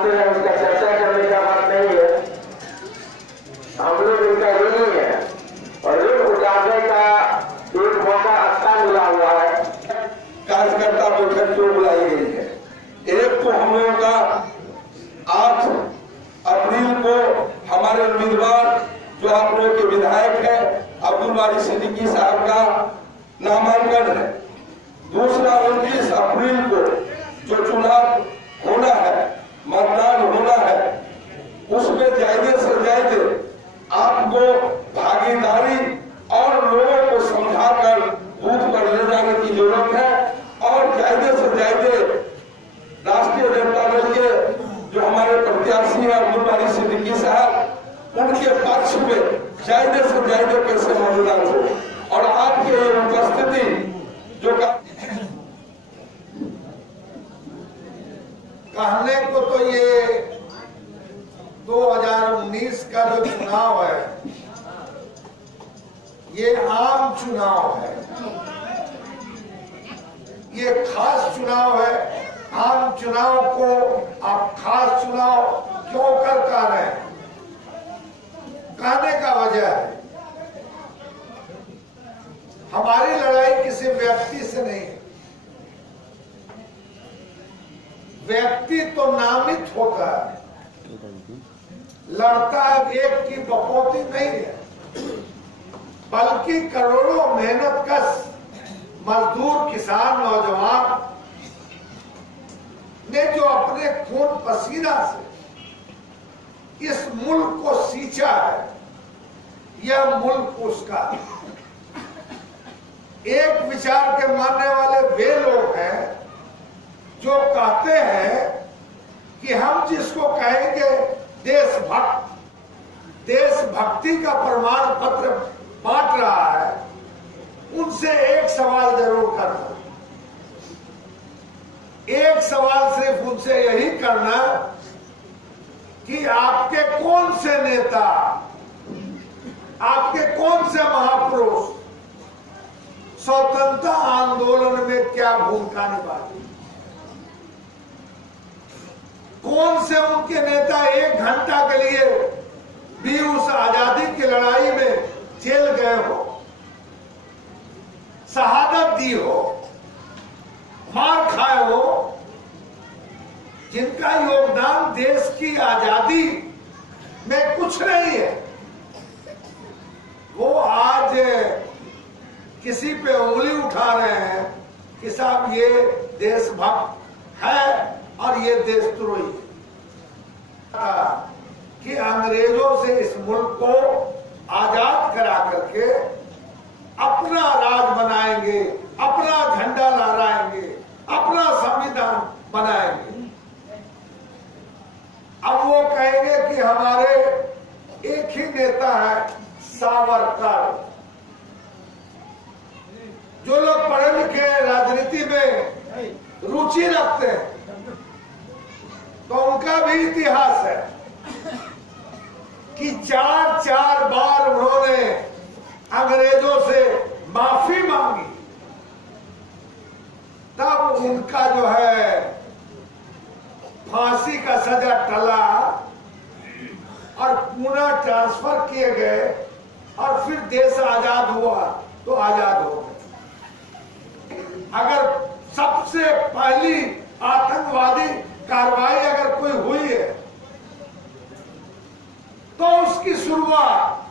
जानते हैं, उसका चर्चा करने का बात नहीं है। हम लोग इनका ऋणी है और ऋण उतारने का एक मौका अच्छा मिला हुआ है। कार्यकर्ता बैठक क्यों बुलाई गई है? एक तो हम लोगों का 8 अप्रैल को हमारे उम्मीदवार जो आप लोगों के विधायक है अब्दुल बारी सिद्दीकी साहब का नामांकन है। दूसरा 29 अप्रैल को जो चुनाव होना है, मतदान होना है, उसमें ज्यादा से ज्यादा आपको भागीदारी और लोगों को समझाकर बूथ पर ले जाने की जरूरत है। और ज्यादा से ज्यादा राष्ट्रीय जनता दल के जो हमारे प्रत्याशी है अब्दुल बारी सिद्दीकी साहब, उनके पक्ष में ज्यादा से ज्यादा कैसे मतदान हो। और आपके ये उपस्थिति जो कहने को तो ये 2019 का जो चुनाव है ये आम चुनाव है, ये खास चुनाव है। आम चुनाव को आप खास चुनाव क्यों कर रहे हैं? कहने का वजह है हमारी लड़ाई किसी व्यक्ति से नहीं है। व्यक्ति तो नामित होता है, लड़ता है, एक की बकौती नहीं है, बल्कि करोड़ों मेहनत कश मजदूर, किसान, नौजवान ने जो अपने खून पसीना से इस मुल्क को सींचा है, यह मुल्क उसका है। एक विचार के मानने वाले वे लोग हैं जो कहते हैं कि हम जिसको कहेंगे देशभक्त, देशभक्ति का प्रमाण पत्र बांट रहा है, उनसे एक सवाल जरूर करना। एक सवाल सिर्फ उनसे यही करना कि आपके कौन से नेता, आपके कौन से महापुरुष स्वतंत्रता आंदोलन में क्या भूमिका निभाई? कौन से उनके नेता 1 घंटा के लिए भी उस आजादी की लड़ाई में जेल गए हो, शहादत दी हो, मार खाए हो, जिनका योगदान देश की आजादी में कुछ नहीं है, वो आज किसी पे उंगली उठा रहे हैं कि साहब ये देशभक्त है और ये देशद्रोही है। कि अंग्रेजों से इस मुल्क को आजाद करा करके अपना राज बनाएंगे, अपना झंडा लहराएंगे, अपना संविधान बनाएंगे। अब वो कहेंगे कि हमारे एक ही नेता है सावरकर। जो लोग पढ़े लिखे राजनीति में रुचि रखते हैं तो उनका भी इतिहास है कि 4 बार उन्होंने अंग्रेजों से माफी मांगी, तब उनका जो है फांसी का सजा टला और पुनः ट्रांसफर किए गए और फिर देश आजाद हुआ तो आजाद हो गए। अगर सबसे पहली आतंकवादी कार्रवाई अगर कोई हुई है तो उसकी शुरुआत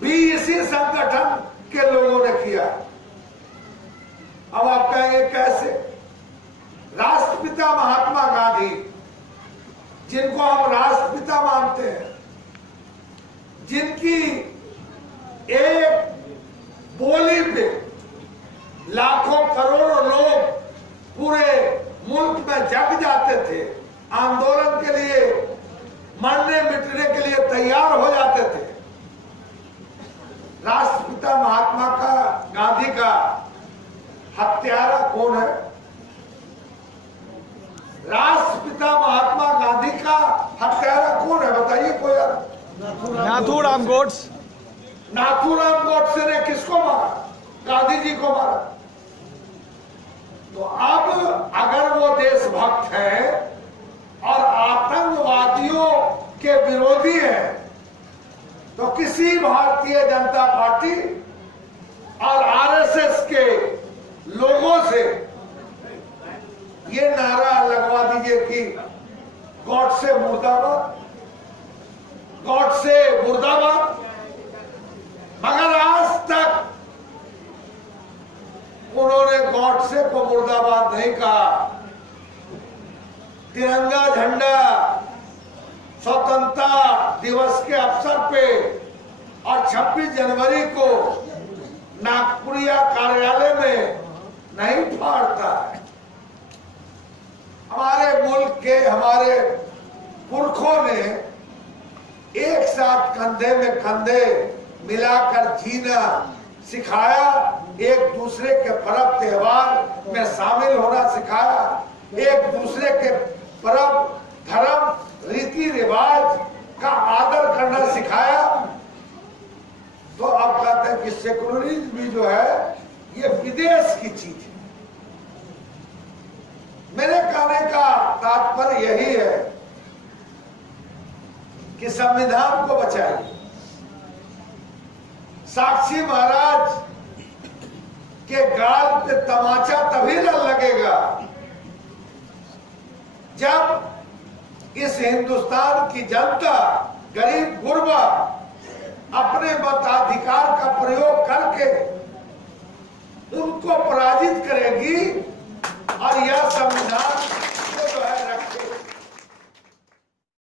भी इसी संगठन के लोगों ने किया। अब आप कहेंगे कैसे? राष्ट्रपिता महात्मा गांधी, जिनको हम राष्ट्रपिता मानते हैं, जिनकी एक बोली पे लाखों करोड़ों लोग पूरे मुल्क में जग जाते थे, आंदोलन के लिए मरने मिटने के लिए तैयार हो जाते थे। राष्ट्रपिता महात्मा का गांधी का हत्यारा कौन है? राष्ट्रपिता महात्मा गांधी का हत्यारा कौन है? बताइए कोई। नाथूराम गोड्स। नाथूराम गोडसे ने किसको मारा? गांधी जी को मारा। तो अब अगर वो देशभक्त है के विरोधी हैं तो किसी भारतीय जनता पार्टी और आरएसएस के लोगों से ये नारा लगवा दीजिए कि गॉड से मुर्दाबाद, गॉड से मुर्दाबाद। मगर आज तक उन्होंने गॉड से को मुर्दाबाद नहीं कहा। तिरंगा झंडा स्वतंत्रता दिवस के अवसर पे और 26 जनवरी को नागपुरिया कार्यालय में नहीं फाड़ता है। हमारे मुल्क के हमारे पुरखों ने एक साथ कंधे में कंधे मिलाकर जीना सिखाया, एक दूसरे के पर्व त्योहार में शामिल होना सिखाया, एक दूसरे के पर्व धर्म रीति रिवाज का आदर करना सिखाया। तो अब कहते हैं कि सेकुलरिज्म भी जो है ये विदेश की चीज है। मेरे कहने का तात्पर्य यही है कि संविधान को बचाइए। साक्षी महाराज के गाल पे तमाचा तभी न लगेगा जब इस हिंदुस्तान की जनता गरीब गुरबा अपने मताधिकार का प्रयोग करके उनको पराजित करेगी और यह संविधान